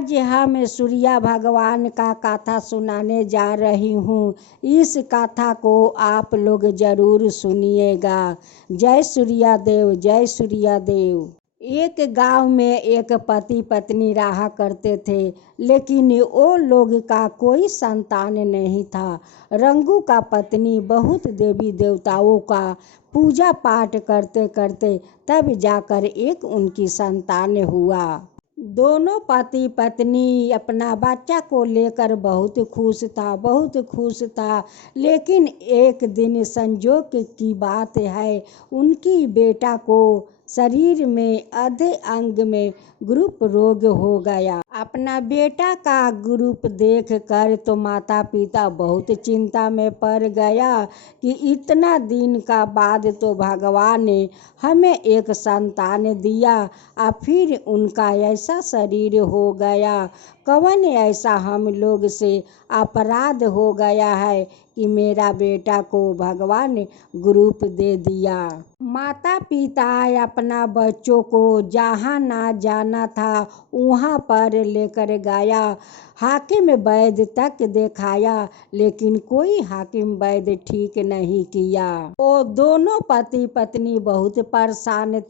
आज हम सूर्य भगवान का कथा सुनाने जा रही हूँ। इस कथा को आप लोग जरूर सुनिएगा। जय सूर्य देव, जय सूर्य देव। एक गांव में एक पति पत्नी रहा करते थे, लेकिन वो लोग का कोई संतान नहीं था। रंगू का पत्नी बहुत देवी देवताओं का पूजा पाठ करते करते तब जाकर एक उनकी संतान हुआ। दोनों पति पत्नी अपना बच्चा को लेकर बहुत खुश था। लेकिन एक दिन संजोग की बात है, उनकी बेटा को शरीर में आधे अंग में ग्रुप रोग हो गया। अपना बेटा का ग्रुप देख कर तो माता पिता बहुत चिंता में पड़ गया कि इतना दिन का बाद तो भगवान ने हमें एक संतान दिया, और फिर उनका ऐसा शरीर हो गया। कौन ऐसा हम लोग से अपराध हो गया है कि मेरा बेटा को भगवान ने ग्रुप दे दिया। माता पिता अपना बच्चों को जहाँ ना जाना था वहाँ पर लेकर गया। हाकिम वैद्य तक दिखाया, लेकिन कोई हाकिम वैद्य ठीक नहीं किया। वो दोनों पति पत्नी बहुत परेशान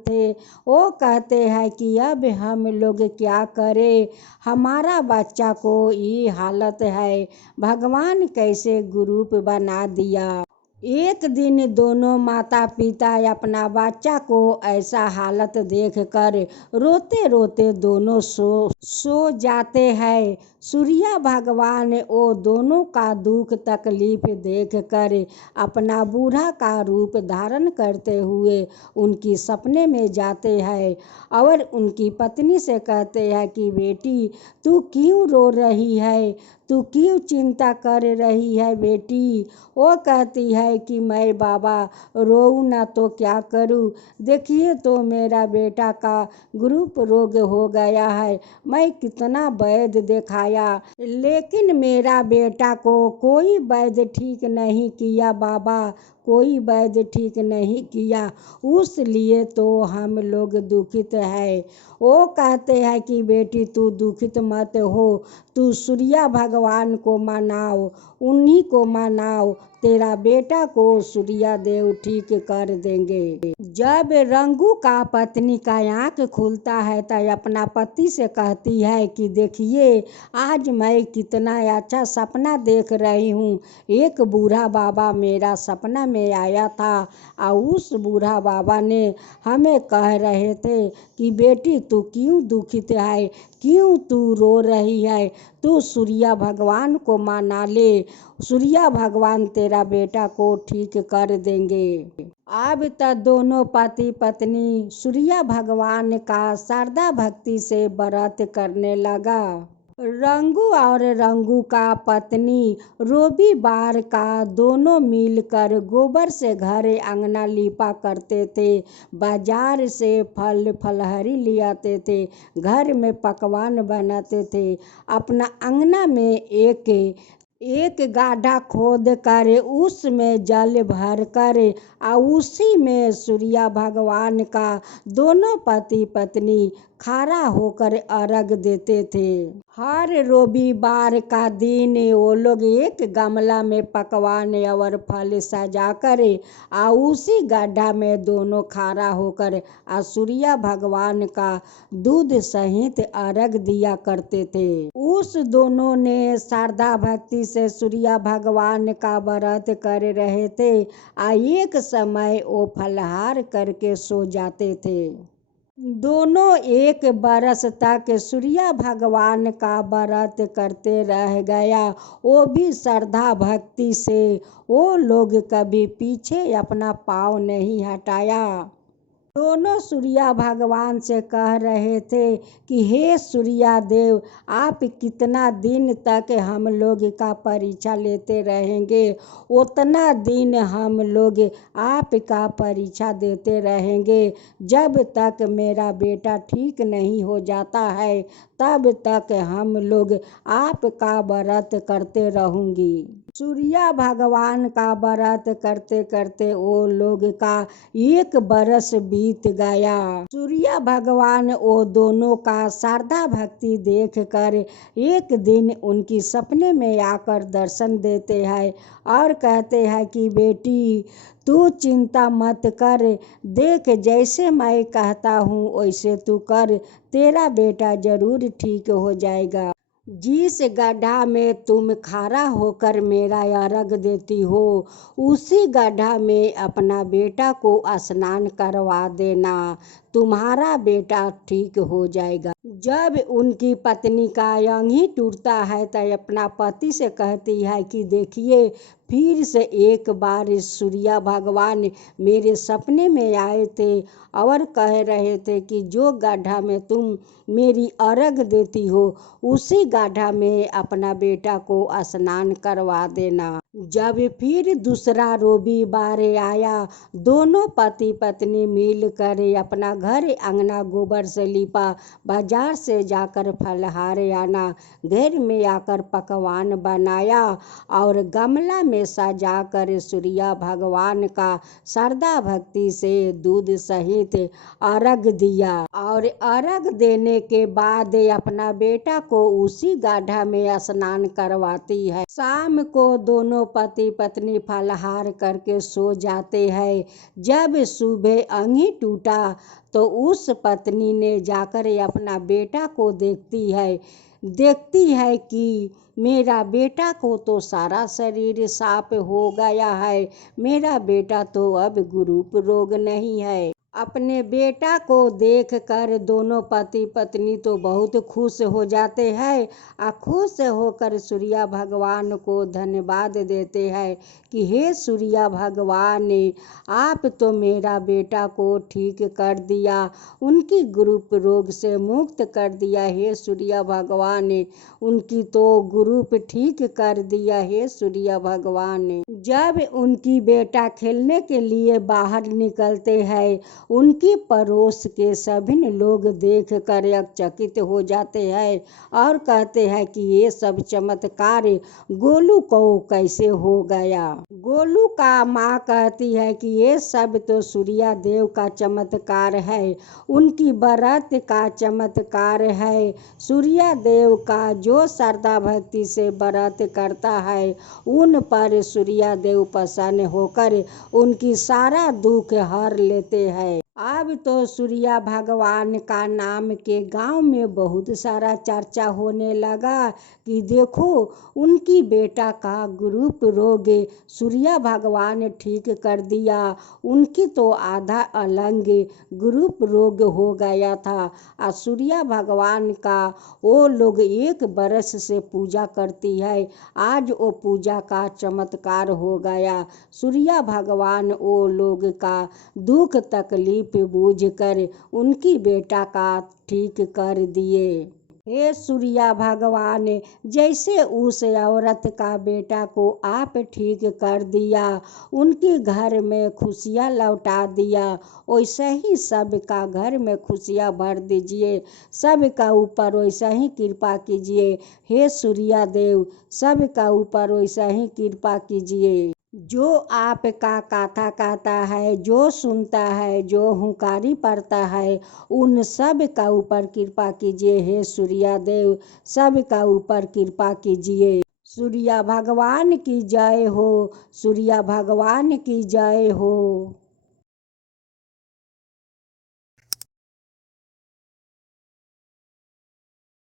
थे। वो कहते हैं कि अब हम लोग क्या करें, हमारा बच्चा को ये हालत है, भगवान कैसे ग्रुप बना दिया। एक दिन दोनों माता पिता अपना बच्चा को ऐसा हालत देखकर रोते रोते दोनों सो जाते हैं। सूर्य भगवान वो दोनों का दुख तकलीफ देखकर अपना बूढ़ा का रूप धारण करते हुए उनकी सपने में जाते हैं और उनकी पत्नी से कहते हैं कि बेटी, तू क्यों रो रही है, तू क्यों चिंता कर रही है बेटी। वो कहती है कि मैं बाबा रोऊं ना तो क्या करूं, देखिए तो मेरा बेटा का ग्रुप रोग हो गया है। मैं कितना वैद्य दिखाया, लेकिन मेरा बेटा को कोई वैद्य ठीक नहीं किया बाबा, कोई वैद्य ठीक नहीं किया, उसलिए तो हम लोग दुखित है। वो कहते हैं कि बेटी तू दुखित मत हो, तू सूर्य भगवान को मनाओ, उन्हीं को मनाओ, तेरा बेटा को सूर्य देव ठीक कर देंगे। जब रंगू का पत्नी का आँख खुलता है तो अपना पति से कहती है कि देखिए आज मैं कितना अच्छा सपना देख रही हूँ। एक बूढ़ा बाबा मेरा सपना में आया था और उस बूढ़ा बाबा ने हमें कह रहे थे कि बेटी तू क्यों दुखित है, क्यों तू रो रही है, तू सूर्य भगवान को मना ले, सूर्य भगवान तेरा बेटा को ठीक कर देंगे। अब तक दोनों पति पत्नी सूर्य भगवान का श्रद्धा भक्ति से व्रत करने लगा। रंगू और रंगू का पत्नी रविवार का दोनों मिलकर गोबर से घर अंगना लिपा करते थे, बाजार से फल फलहरी ले आते थे, घर में पकवान बनाते थे। अपना अंगना में एक गाढ़ा खोद कर उसमें जल भर कर और उसी में सूर्य भगवान का दोनों पति पत्नी खड़ा होकर अर्घ देते थे। हर रविवार का दिन वो लोग एक गमला में पकवान और फल सजा कर और उसी गड्ढा में दोनों खड़ा होकर सूर्य भगवान का दूध सहित अर्घ दिया करते थे। उस दोनों ने श्रद्धा भक्ति से सूर्य भगवान का व्रत कर रहे थे और एक समय वो फलाहार करके सो जाते थे। दोनों एक बरस तक सूर्य भगवान का व्रत करते रह गया। वो भी श्रद्धा भक्ति से वो लोग कभी पीछे अपना पाँव नहीं हटाया। दोनों सूर्य भगवान से कह रहे थे कि हे सूर्य देव, आप कितना दिन तक हम लोग का परीक्षा लेते रहेंगे, उतना दिन हम लोग आपका परीक्षा देते रहेंगे। जब तक मेरा बेटा ठीक नहीं हो जाता है तब तक हम लोग आपका व्रत करते रहूँगी। सूर्य भगवान का व्रत करते करते वो लोग का 1 बरस बीत गया। सूर्य भगवान वो दोनों का श्रद्धा भक्ति देख कर एक दिन उनकी सपने में आकर दर्शन देते हैं और कहते हैं कि बेटी तू चिंता मत कर, देख जैसे मैं कहता हूँ वैसे तू कर, तेरा बेटा जरूर ठीक हो जाएगा। जिस गड्ढा में तुम खड़ा होकर मेरा अर्घ देती हो उसी गड्ढा में अपना बेटा को स्नान करवा देना, तुम्हारा बेटा ठीक हो जाएगा। जब उनकी पत्नी का अंग ही टूटता है तो अपना पति से कहती है कि देखिए फिर से एक बार सूर्य भगवान मेरे सपने में आए थे और कह रहे थे कि जो गड्ढा में तुम मेरी अर्घ देती हो उसी गड्ढा में अपना बेटा को स्नान करवा देना। जब फिर दूसरा रविवार आया, दोनों पति पत्नी मिलकर अपना घर अंगना गोबर से लिपा, बाजार से जाकर फलहार आना, घर में आकर पकवान बनाया और गमला में सजाकर सूर्य भगवान का श्रद्धा भक्ति से दूध सहित अर्घ दिया और अर्घ देने के बाद अपना बेटा को उसी गड्ढा में स्नान करवाती है। शाम को दोनों पति पत्नी फलहार करके सो जाते हैं। जब सुबह अंगी टूटा तो उस पत्नी ने जाकर अपना बेटा को देखती है कि मेरा बेटा को तो सारा शरीर साफ हो गया है, मेरा बेटा तो अब गुरूप रोग नहीं है। अपने बेटा को देखकर दोनों पति पत्नी तो बहुत खुश हो जाते हैं और खुश होकर सूर्य भगवान को धन्यवाद देते हैं कि हे सूर्य भगवान, आप तो मेरा बेटा को ठीक कर दिया, उनकी गुरूप रोग से मुक्त कर दिया। हे सूर्य भगवान, उनकी तो गुरूप ठीक कर दिया। हे सूर्य भगवान। जब उनकी बेटा खेलने के लिए बाहर निकलते हैं, उनकी पड़ोस के सभी लोग देख कर चकित हो जाते हैं और कहते हैं कि ये सब चमत्कार गोलू को कैसे हो गया। गोलू का माँ कहती है कि ये सब तो सूर्य देव का चमत्कार है, उनकी व्रत का चमत्कार है। सूर्य देव का जो श्रद्धा भक्ति से व्रत करता है उन पर सूर्य देव प्रसन्न होकर उनकी सारा दुख हर लेते हैं। अब तो सूर्य भगवान का नाम के गांव में बहुत सारा चर्चा होने लगा कि देखो उनकी बेटा का गुरूप रोग सूर्य भगवान ठीक कर दिया, उनकी तो आधा अलंग गुरूप रोग हो गया था और सूर्य भगवान का वो लोग 1 बरस से पूजा करती है, आज वो पूजा का चमत्कार हो गया। सूर्य भगवान वो लोग का दुख तकलीफ बूझकर उनकी बेटा का ठीक कर दिए। हे सूर्य भगवान, जैसे उस औरत का बेटा को आप ठीक कर दिया, उनके घर में खुशियाँ लौटा दिया, वैसे ही सबका घर में खुशियाँ भर दीजिए, सबका ऊपर वैसा ही कृपा कीजिए। हे सूर्य देव, सबका ऊपर वैसा ही कृपा कीजिए। जो आपका कथा कहता है, जो सुनता है, जो हुंकारी पड़ता है, उन सब का ऊपर कृपा कीजिए। हे सूर्य देव, सब का ऊपर कृपा कीजिए। सूर्य भगवान की जय हो, सूर्य भगवान की जय हो।